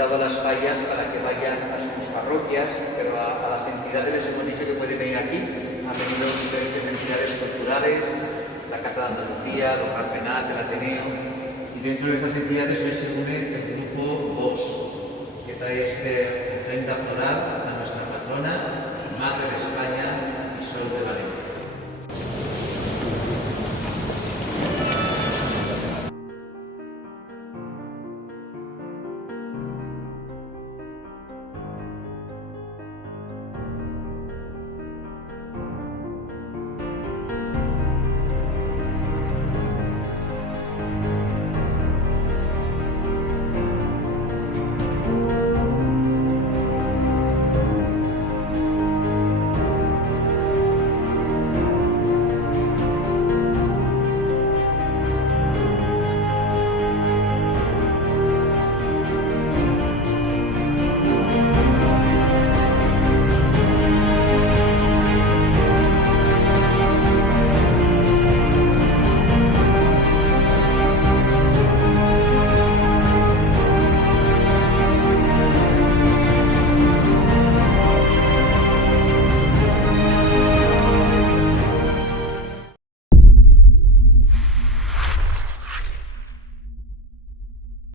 invitado a las fallas para que vayan a sus parroquias, pero a las entidades les hemos dicho que pueden venir aquí. Han venido diferentes entidades culturales, la Casa de Andalucía, el Hogar Penal, el Ateneo, y dentro de estas entidades hoy se une el grupo VOS, que trae ofrenda floral a nuestra patrona, Madre de España y Sol de Valencia.